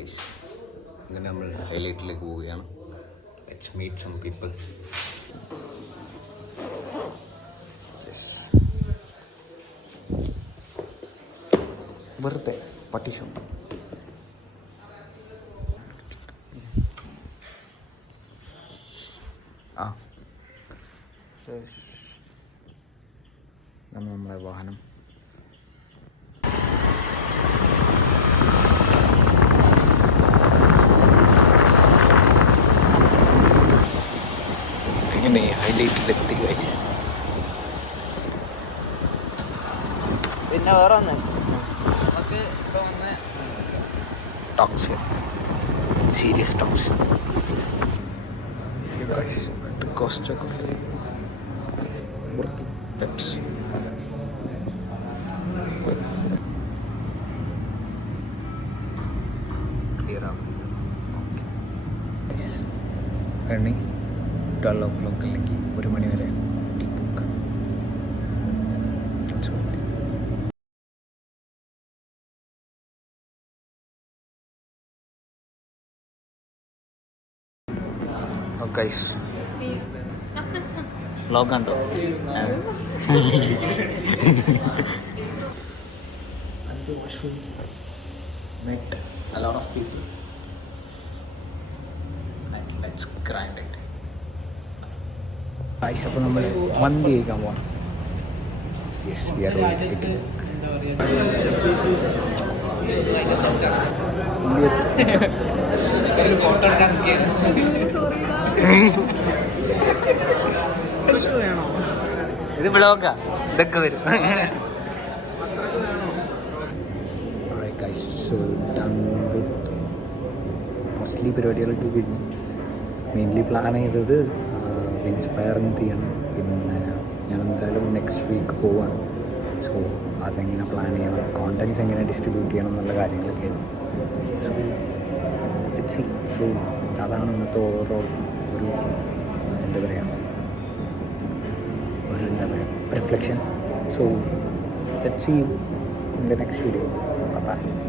Guys, അങ്ങനെ നമ്മൾ ഹൈലൈറ്റിലേക്ക് പോവുകയാണ്. Let's meet some people. വെറുതെ പട്ടിഷോ നമ്മളെ വാഹനം. അങ്ങനെ ഹൈലൈറ്റിലെത്തി ഗൈസ്. പിന്നെ വേറെ ഒന്ന് നമുക്ക് ഇപ്പോൾ ഒന്ന് talks, serious talks. Costa Coffee, Pepsi. Clear out. Okay. 12 o'clock അല്ലെങ്കിൽ 1 മണി വരെ ടീ ബുക്ക്. ഗൈസ്, വ്ലോഗ് കണ്ടോ? Met a lot of people. Let's grind it. Guys, അപ്പോൾ നമ്മൾ മന്തി കഴിക്കാൻ പോകണം. Yes, we are waiting. ഇത് ബ്ലോഗാ, ഇതൊക്കെ വരും. മോസ്റ്റ്ലി പരിപാടികളൊക്കെ കഴിഞ്ഞ് മെയിൻലി പ്ലാൻ ചെയ്തത് ഇൻസ്പയറിങ് ചെയ്യണം. പിന്നെ ഞാൻ എന്തായാലും നെക്സ്റ്റ് വീക്ക് പോവാണ്. സോ അതെങ്ങനെ പ്ലാൻ ചെയ്യണം, കോണ്ടൻറ്റ്സ് എങ്ങനെ ഡിസ്ട്രിബ്യൂട്ട് ചെയ്യണം എന്നുള്ള കാര്യങ്ങളൊക്കെ. So let's see. സോ അതാണ് ഇന്നത്തെ ഓവറോൾ ഒരു എന്താ പറയുക reflection. So let's see you in the next video. Bye bye.